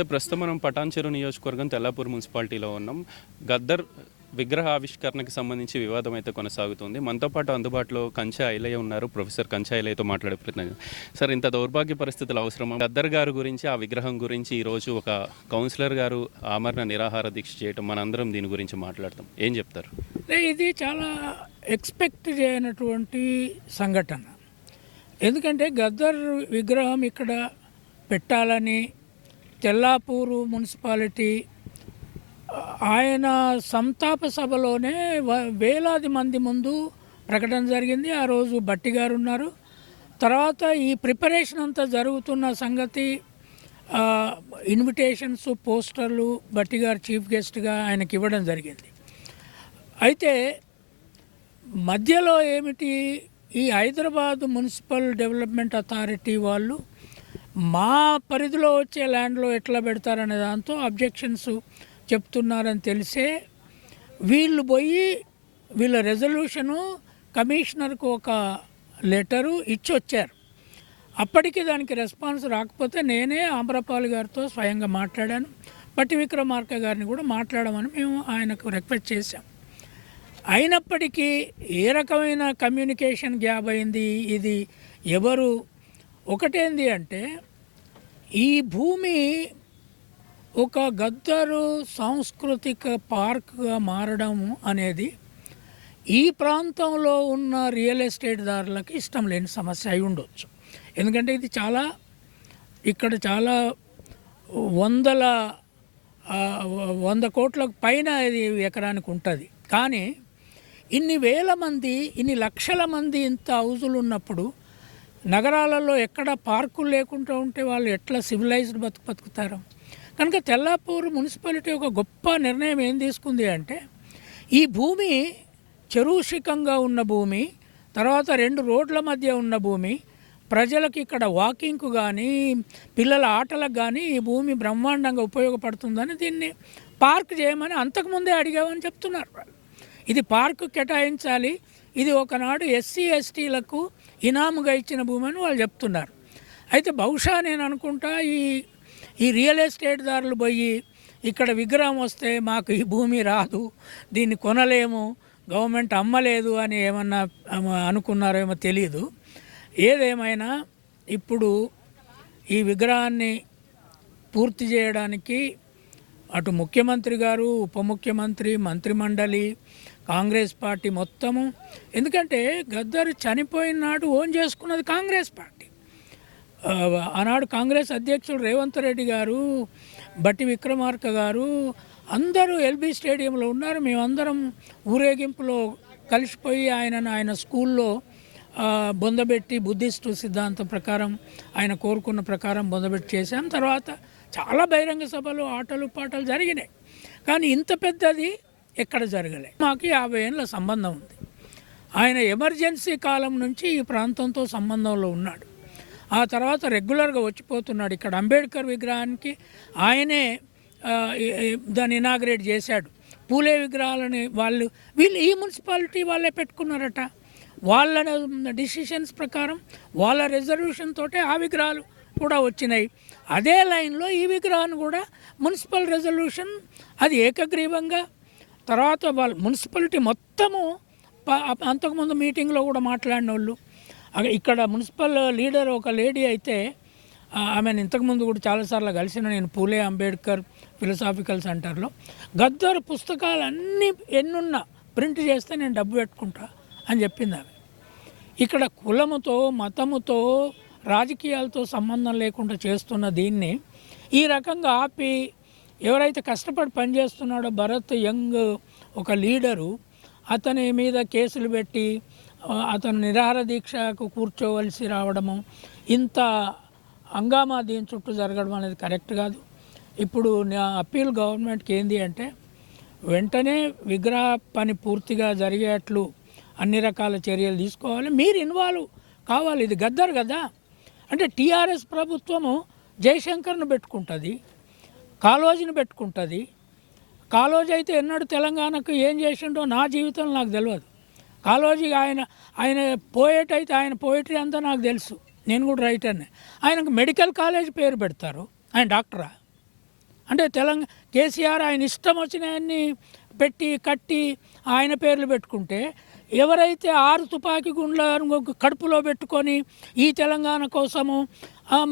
నమస్తే. ప్రస్తుతం మనం పటాన్చెరు నియోజకవర్గం తెల్లాపూర్ మున్సిపాలిటీలో ఉన్నాం. గద్దర్ విగ్రహ ఆవిష్కరణకి సంబంధించి వివాదం అయితే కొనసాగుతుంది. మనతో పాటు అందుబాటులో కంచె ఐలయ్య ఉన్నారు. ప్రొఫెసర్ కంచె ఐలయ్యతో మాట్లాడే ప్రయత్నం సార్ ఇంత దౌర్భాగ్య పరిస్థితులు అవసరమా? గద్దర్ గారి గురించి ఆ విగ్రహం గురించి ఈరోజు ఒక కౌన్సిలర్ గారు ఆమరణ నిరాహార దీక్ష చేయటం మనందరం దీని గురించి మాట్లాడతాం. ఏం చెప్తారు? ఇది చాలా ఎక్స్పెక్ట్ చేయనటువంటి సంఘటన. ఎందుకంటే గద్దర్ విగ్రహం ఇక్కడ పెట్టాలని తెల్లాపూరు మున్సిపాలిటీ ఆయన సంతాప సభలోనే వ- వేలాది మంది ముందు ప్రకటన జరిగింది. ఆ రోజు బట్టి గారు ఉన్నారు. తర్వాత ఈ ప్రిపరేషన్ అంతా జరుగుతున్న సంగతి ఇన్విటేషన్స్ పోస్టర్లు బట్టి గారు చీఫ్ గెస్ట్గా ఆయనకి ఇవ్వడం జరిగింది. అయితే మధ్యలో ఏమిటి ఈ హైదరాబాద్ మున్సిపల్ డెవలప్మెంట్ అథారిటీ వాళ్ళు మా పరిధిలో వచ్చే ల్యాండ్లో ఎట్లా పెడతారనే దాంతో అబ్జెక్షన్స్ చెప్తున్నారని తెలిసే వీళ్ళు పోయి వీళ్ళ రెజల్యూషను కమిషనర్కు ఒక లెటరు ఇచ్చి వచ్చారు అప్పటికి దానికి రెస్పాన్స్ రాకపోతే నేనే ఆమ్రపాల్ గారితో స్వయంగా మాట్లాడాను. పట్టి విక్రమార్క గారిని కూడా మాట్లాడమని మేము ఆయనకు రిక్వెస్ట్ చేశాం. అయినప్పటికీ ఏ రకమైన కమ్యూనికేషన్ గ్యాప్ అయింది? ఇది ఎవరు? ఒకటేంది అంటే ఈ భూమి ఒక గద్దరు సాంస్కృతిక పార్క్గా మారడం అనేది ఈ ప్రాంతంలో ఉన్న రియల్ ఎస్టేట్ దారులకు ఇష్టం లేని సమస్య అయి ఉండొచ్చు. ఎందుకంటే ఇది చాలా ఇక్కడ చాలా వందల వంద కోట్లకు పైన ఇది ఎకరానికి ఉంటుంది. కానీ ఇన్ని వేల మంది ఇన్ని లక్షల మంది ఇంత హౌజులు ఉన్నప్పుడు నగరాలలో ఎక్కడ పార్కులు లేకుండా ఉంటే వాళ్ళు ఎట్లా సివిలైజ్డ్ బతుకు బతుకుతారు? కనుక తెల్లాపూర్ మున్సిపాలిటీ ఒక గొప్ప నిర్ణయం ఏం తీసుకుంది అంటే ఈ భూమి చెరువుషికంగా ఉన్న భూమి తర్వాత రెండు రోడ్ల మధ్య ఉన్న భూమి ప్రజలకు ఇక్కడ వాకింగ్కు కానీ పిల్లల ఆటలకు కానీ ఈ భూమి బ్రహ్మాండంగా ఉపయోగపడుతుందని దీన్ని పార్క్ చేయమని అంతకుముందే అడిగామని చెప్తున్నారు ఇది పార్కు కేటాయించాలి ఇది ఒకనాడు ఎస్సీ ఎస్టీలకు ఇనాముగా ఇచ్చిన భూమి అని వాళ్ళు చెప్తున్నారు. అయితే బహుశా నేను అనుకుంటా ఈ ఈ రియల్ ఎస్టేట్ దారులు పోయి ఇక్కడ విగ్రహం వస్తే మాకు ఈ భూమి రాదు దీన్ని కొనలేము గవర్నమెంట్ అమ్మలేదు అని ఏమన్నా అనుకున్నారేమో తెలియదు ఏదేమైనా ఇప్పుడు ఈ విగ్రహాన్ని పూర్తి చేయడానికి అటు ముఖ్యమంత్రి గారు ఉప ముఖ్యమంత్రి మంత్రిమండలి కాంగ్రెస్ పార్టీ మొత్తము. ఎందుకంటే గద్దర్ చనిపోయిన నాడు ఓన్ చేసుకున్నది కాంగ్రెస్ పార్టీ. ఆనాడు కాంగ్రెస్ అధ్యక్షుడు రేవంత్ రెడ్డి గారు బట్టి విక్రమార్క గారు అందరూ ఎల్బీ స్టేడియంలో ఉన్నారు. మేమందరం ఊరేగింపులో కలిసిపోయి ఆయనను ఆయన స్కూల్లో బొందబెట్టి బుద్ధిస్టు సిద్ధాంతం ప్రకారం ఆయన కోరుకున్న ప్రకారం బొందబెట్టి చేశాం. తర్వాత చాలా బహిరంగ సభలు ఆటలు పాటలు జరిగినాయి. కానీ ఇంత పెద్దది ఎక్కడ జరగలే. మాకు యాభై ఏళ్ళ సంబంధం ఉంది. ఆయన ఎమర్జెన్సీ కాలం నుంచి ఈ ప్రాంతంతో సంబంధంలో ఉన్నాడు. ఆ తర్వాత రెగ్యులర్గా వచ్చిపోతున్నాడు. ఇక్కడ అంబేద్కర్ విగ్రహానికి ఆయనే దాన్ని ఇనాగ్రేట్ చేశాడు. పూలే విగ్రహాలని వాళ్ళు వీళ్ళు ఈ మున్సిపాలిటీ వాళ్ళే పెట్టుకున్నారట. వాళ్ళ డిసిషన్స్ ప్రకారం వాళ్ళ రిజర్వేషన్ తోటే ఆ విగ్రహాలు కూడా వచ్చినాయి. అదే లైన్లో ఈ విగ్రహాన్ని కూడా మున్సిపల్ రెజల్యూషన్ అది ఏకగ్రీవంగా తర్వాత వాళ్ళు మున్సిపాలిటీ మొత్తము ప- అంతకుముందు మీటింగ్లో కూడా మాట్లాడిన వాళ్ళు ఇక్కడ మున్సిపల్ లీడర్ ఒక లేడీ అయితే ఆమెను ఇంతకుముందు కూడా చాలాసార్లు కలిసిన నేను పూలే అంబేద్కర్ ఫిలసాఫికల్ సెంటర్లో. గద్దర్ పుస్తకాలు అన్నీ ఎన్నున్నా ప్రింట్ చేస్తే నేను డబ్బు పెట్టుకుంటా అని చెప్పింది ఆమె. ఇక్కడ కులముతో మతముతో రాజకీయాలతో సంబంధం లేకుండా చేస్తున్న దీన్ని ఈ రకంగా ఆపి ఎవరైతే కష్టపడి పనిచేస్తున్నాడో భరత్ యంగ్ ఒక లీడరు అతని మీద కేసులు పెట్టి అతను నిరాహార దీక్షకు కూర్చోవలసి రావడము ఇంత హంగామా దీని చుట్టూ జరగడం అనేది కరెక్ట్ కాదు. ఇప్పుడు నా అప్పీల్ గవర్నమెంట్కి ఏంది అంటే వెంటనే విగ్రహ పని పూర్తిగా జరిగేట్లు అన్ని రకాల చర్యలు తీసుకోవాలి. మీరు ఇన్వాల్వ్ కావాలి. ఇది గద్దరు కదా. అంటే టీఆర్ఎస్ ప్రభుత్వము జయశంకర్ను పెట్టుకుంటుంది కాలోజీని పెట్టుకుంటుంది. కాలోజీ అయితే ఎన్నడూ తెలంగాణకు ఏం చేసిండో నా జీవితంలో నాకు తెలియదు కాలోజీ ఆయన ఆయన పోయేట్ అయితే ఆయన పోయిటరీ అంతా నాకు తెలుసు. నేను కూడా రైటర్నే. ఆయనకు మెడికల్ కాలేజ్ పేరు పెడతారు. ఆయన డాక్టరా? అంటే తెలంగాణ కేసీఆర్ ఆయన ఇష్టం వచ్చినాయన్ని పెట్టి కట్టి ఆయన పేర్లు పెట్టుకుంటే ఎవరైతే ఆరు తుపాకీ గుండ్లను కడుపులో పెట్టుకొని ఈ తెలంగాణ కోసము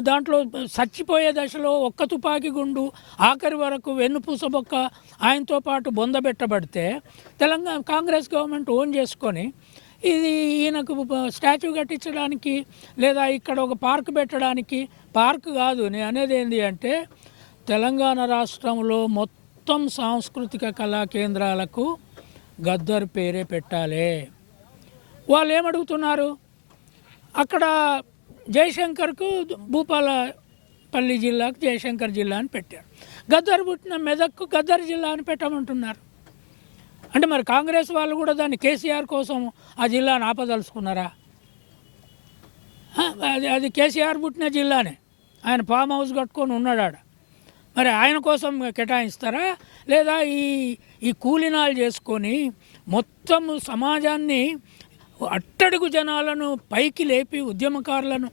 దాంట్లో చచ్చిపోయే దశలో ఒక్క తుపాకీ గుండు ఆఖరి వరకు వెన్నుపూస బొక్క ఆయనతో పాటు బొందబెట్టబడితే తెలంగాణ కాంగ్రెస్ గవర్నమెంట్ ఓన్ చేసుకొని ఇది ఈయనకు స్టాచ్యూ కట్టించడానికి లేదా ఇక్కడ ఒక పార్క్ పెట్టడానికి పార్క్ కాదు నేను అనేది ఏంటి అంటే తెలంగాణ రాష్ట్రంలో మొత్తం సాంస్కృతిక కళా కేంద్రాలకు గద్దర్ పేరే పెట్టాలి. వాళ్ళు ఏమడుగుతున్నారు అక్కడ జయశంకర్కు భూపాలపల్లి జిల్లాకు జయశంకర్ జిల్లా అని పెట్టారు. గద్దర్ పుట్టిన మెదక్కు గద్దర్ జిల్లా అని పెట్టమంటున్నారు. అంటే మరి కాంగ్రెస్ వాళ్ళు కూడా దాన్ని కేసీఆర్ కోసం ఆ జిల్లాను ఆపదలుచుకున్నారా? అది అది కేసీఆర్ పుట్టిన జిల్లానే. ఆయన ఫామ్ హౌస్ కట్టుకొని ఉన్నాడు ఆడ మరి ఆయన కోసం కేటాయిస్తారా? లేదా ఈ ఈ కూలినాలు చేసుకొని మొత్తం సమాజాన్ని అట్టడుగు జనాలను పైకి లేపి ఉద్యమకారులను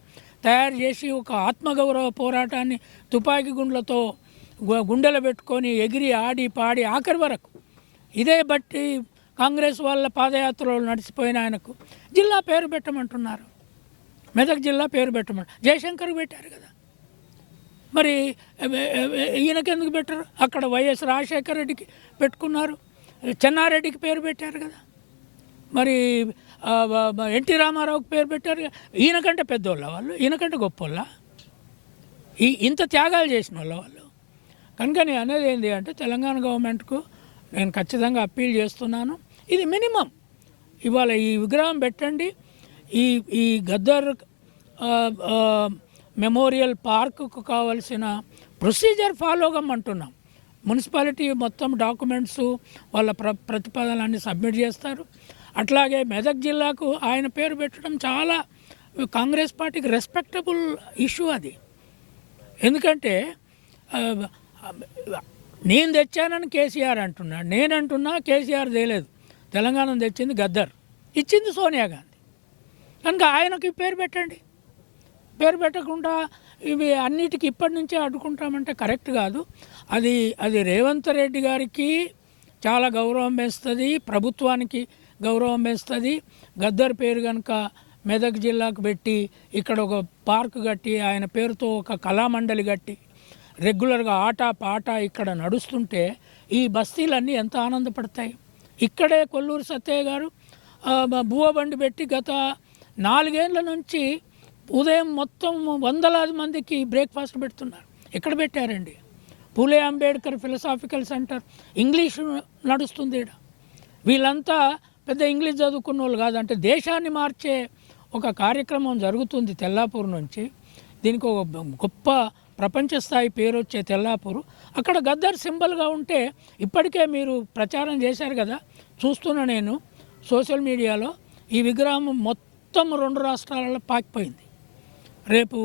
తయారు చేసి ఒక ఆత్మగౌరవ పోరాటాన్ని తుపాకీ గుండ్లతో గుండెలు పెట్టుకొని ఎగిరి ఆడి పాడి ఆఖరి వరకు. ఇదే బట్టి కాంగ్రెస్ వాళ్ళ పాదయాత్రలు నడిచిపోయిన ఆయనకు. జిల్లా పేరు పెట్టమంటున్నారు. మెదక్ జిల్లా పేరు పెట్టమంటారు జయశంకర్ పెట్టారు కదా. మరి ఈయనకెందుకు పెట్టరు? అక్కడ వైఎస్ రాజశేఖర రెడ్డికి పెట్టుకున్నారు. చెన్నారెడ్డికి పేరు పెట్టారు కదా. మరి ఎన్టీ రామారావుకి పేరు పెట్టారు ఈయనకంటే పెద్దోళ్ళ వాళ్ళు? ఈయనకంటే గొప్పోళ్ళ? ఈ ఇంత త్యాగాలు చేసిన వాళ్ళ? వాళ్ళు కనుక నేను అనేది ఏంటి అంటే తెలంగాణ గవర్నమెంట్కు నేను ఖచ్చితంగా అప్పీల్ చేస్తున్నాను. ఇది మినిమం. ఇవాళ ఈ విగ్రహం పెట్టండి. ఈ ఈ గద్దర్ మెమోరియల్ పార్కుకు కావలసిన ప్రొసీజర్ ఫాలో కమ్మంటున్నాం మున్సిపాలిటీ మొత్తం డాక్యుమెంట్స్ వాళ్ళ ప్ర ప్రతిపాదనలన్నీ సబ్మిట్ చేస్తారు. అట్లాగే మెదక్ జిల్లాకు ఆయన పేరు పెట్టడం చాలా కాంగ్రెస్ పార్టీకి రెస్పెక్టబుల్ ఇష్యూ అది. ఎందుకంటే నేను తెచ్చానని కేసీఆర్ అంటున్నా నేను అంటున్నా కేసీఆర్ తేలేదు. తెలంగాణ తెచ్చింది గద్దర్ ఇచ్చింది సోనియా గాంధీ. కనుక ఆయనకి పేరు పెట్టండి. పేరు పెట్టకుండా ఇవి అన్నిటికీ ఇప్పటి నుంచే అడ్డుకుంటామంటే కరెక్ట్ కాదు. అది అది రేవంత్ రెడ్డి గారికి చాలా గౌరవం వేస్తుంది ప్రభుత్వానికి గౌరవం వేస్తుంది. గద్దర్ పేరు కనుక మెదక్ జిల్లాకు పెట్టి ఇక్కడ ఒక పార్క్ కట్టి ఆయన పేరుతో ఒక కళామండలి కట్టి రెగ్యులర్గా ఆట పాట ఇక్కడ నడుస్తుంటే ఈ బస్తీలన్నీ ఎంత ఆనందపడతాయి. ఇక్కడే కొల్లూరు సత్తయ్య గారు ఆ, బండి పెట్టి గత నాలుగేళ్ళ నుంచి ఉదయం మొత్తం వందలాది మందికి బ్రేక్ఫాస్ట్ పెడుతున్నారు. ఎక్కడ పెట్టారండి? Phule Ambedkar philosophical centre English నడుస్తుంది ఈడ. వీళ్ళంతా పెద్ద ఇంగ్లీష్ చదువుకున్న వాళ్ళు కాదు అంటే దేశాన్ని మార్చే ఒక కార్యక్రమం జరుగుతుంది తెల్లాపూర్ నుంచి. దీనికి ఒక గొప్ప ప్రపంచ స్థాయి పేరు వచ్చే తెల్లాపూరు. అక్కడ గద్దర్ సింబల్గా ఉంటే ఇప్పటికే మీరు ప్రచారం చేశారు కదా? చూస్తున్న నేను సోషల్ మీడియాలో. ఈ విగ్రహం మొత్తం రెండు రాష్ట్రాలలో పాకిపోయింది. రేపు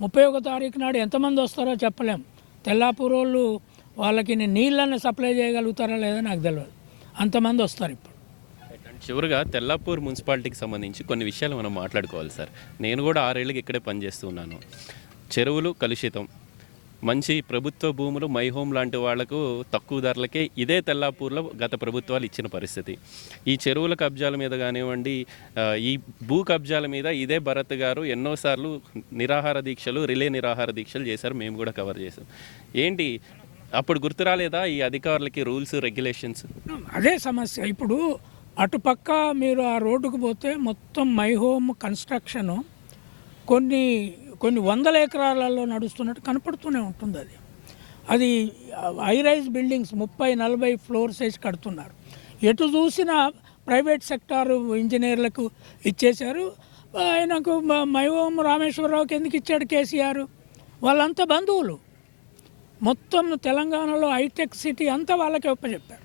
ముప్పై ఒక తారీఖు నాడు ఎంతమంది వస్తారో చెప్పలేం. తెల్లాపూరోళ్ళు వాళ్ళకి నీళ్ళని సప్లై చేయగలుగుతారా లేదా నాకు తెలియదు అంతమంది వస్తారు ఇప్పుడు. చివరిగా తెల్లాపూర్ మున్సిపాలిటీకి సంబంధించి కొన్ని విషయాలు మనం మాట్లాడుకోవాలి సార్. నేను కూడా ఆరేళ్ళకి ఇక్కడే పనిచేస్తున్నాను చెరువులు కలుషితం. మంచి ప్రభుత్వ భూములు మై హోమ్ లాంటి వాళ్ళకు తక్కువ ధరలకే ఇదే తెల్లాపూర్లో గత ప్రభుత్వాలు ఇచ్చిన పరిస్థితి. ఈ చెరువుల కబ్జాల మీద కానివ్వండి ఈ భూ కబ్జాల మీద ఇదే భరత్ గారు ఎన్నోసార్లు నిరాహార దీక్షలు రిలే నిరాహార దీక్షలు చేశారు. మేము కూడా కవర్ చేసాం ఏంటి? అప్పుడు గుర్తు రాలేదా ఈ అధికారులకి రూల్స్ రెగ్యులేషన్స్? అదే సమస్య. ఇప్పుడు అటుపక్క మీరు ఆ రోడ్డుకు పోతే మొత్తం మై హోమ్ కన్స్ట్రక్షను కొన్ని కొన్ని వందల ఎకరాలలో నడుస్తున్నట్టు కనపడుతూనే ఉంటుంది అది. అది హైరైజ్ బిల్డింగ్స్ ముప్పై నలభై ఫ్లోర్స్ వేసి కడుతున్నారు. ఎటు చూసినా ప్రైవేట్ సెక్టార్ ఇంజనీర్లకు ఇచ్చేశారు. ఆయనకు మ- రామేశ్వరరావుకి ఎందుకు ఇచ్చాడు కేసీఆర్? వాళ్ళంతా బంధువులు. మొత్తం తెలంగాణలో హైటెక్ సిటీ అంతా వాళ్ళకి ఒప్పచెప్పారు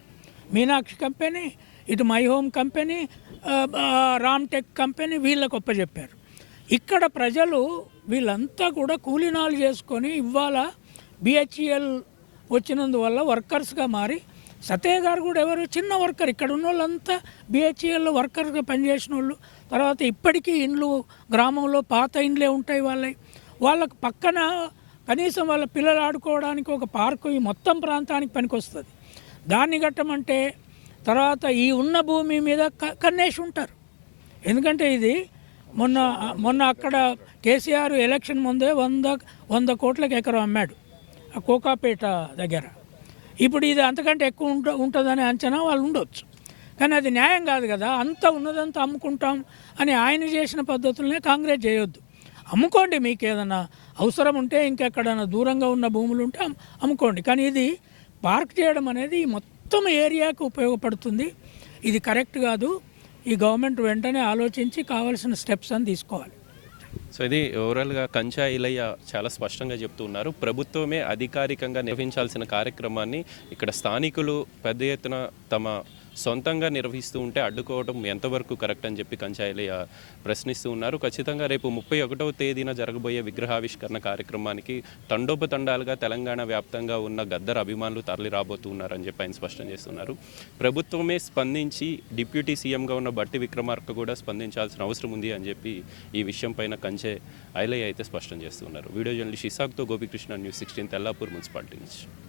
మీనాక్షి కంపెనీ ఇటు My Home company Ramtech Ram tech company వీళ్ళకి ఒప్పచెప్పారు ఇక్కడ ప్రజలు వీళ్ళంతా కూడా కూలీనాలు చేసుకొని ఇవాళ బిహెచ్ఈఎల్ వచ్చినందువల్ల వర్కర్స్గా మారి సతయ్య గారు కూడా ఎవరు చిన్న వర్కర్ ఇక్కడ ఉన్న వాళ్ళంతా బిహెచ్ఈఎల్లో వర్కర్గా పనిచేసిన వాళ్ళు తర్వాత ఇప్పటికీ ఇండ్లు గ్రామంలో పాత ఇండ్లే ఉంటాయి వాళ్ళవి వాళ్ళకు పక్కన కనీసం వాళ్ళ పిల్లలు ఆడుకోవడానికి ఒక పార్కు ఈ మొత్తం ప్రాంతానికి పనికొస్తుంది. దాన్ని కట్టమంటే తర్వాత ఈ ఉన్న భూమి మీద క- కన్నేసి ఉంటారు. ఎందుకంటే ఇది మొన్న మొన్న అక్కడ కేసీఆర్ ఎలక్షన్ ముందే వంద వంద కోట్లకు ఎకరం అమ్మాడు ఆ కోకాపేట దగ్గర. ఇప్పుడు ఇది అంతకంటే ఎక్కువ ఉంట ఉంటుందనే అంచనా వాళ్ళు ఉండొచ్చు. కానీ అది న్యాయం కాదు కదా అంత ఉన్నదంతా అమ్ముకుంటాం అని ఆయన చేసిన పద్ధతులనే కాంగ్రెస్ చేయొద్దు. అమ్ముకోండి మీకు ఏదైనా అవసరం ఉంటే ఇంకెక్కడైనా దూరంగా ఉన్న భూములు ఉంటే అమ్ముకోండి. కానీ ఇది పార్క్ చేయడం అనేది మొత్తం ఏరియాకు ఉపయోగపడుతుంది. ఇది కరెక్ట్ కాదు. ఈ గవర్నమెంట్ వెంటనే ఆలోచించి కావాల్సిన స్టెప్స్ అని తీసుకోవాలి. సో ఇది ఓవరాల్గా కంచా ఇలయ్య చాలా స్పష్టంగా చెప్తూ ఉన్నారు. ప్రభుత్వమే అధికారికంగా నిర్వహించాల్సిన కార్యక్రమాన్ని ఇక్కడ స్థానికులు పెద్ద ఎత్తున తమ సొంతంగా నిర్వహిస్తూ ఉంటే అడ్డుకోవడం ఎంతవరకు కరెక్ట్ అని చెప్పి కంచా ప్రశ్నిస్తూ ఉన్నారు. ఖచ్చితంగా రేపు ముప్పై ఒకటవ తేదీన జరగబోయే విగ్రహావిష్కరణ కార్యక్రమానికి తండోపతండాలుగా తెలంగాణ వ్యాప్తంగా ఉన్న గద్దర్ అభిమానులు తరలి రాబోతున్నారని చెప్పి ఆయన స్పష్టం చేస్తున్నారు. ప్రభుత్వమే స్పందించి డిప్యూటీ సీఎంగా ఉన్న బట్టి విక్రమార్క కూడా స్పందించాల్సిన అవసరం ఉంది అని చెప్పి ఈ విషయం పైన కంచే ఐలయ్య అయితే స్పష్టం చేస్తున్నారు. Video journalist ఇసాక్తో Gopikrishna news sixteen Tellapur municipality నుంచి.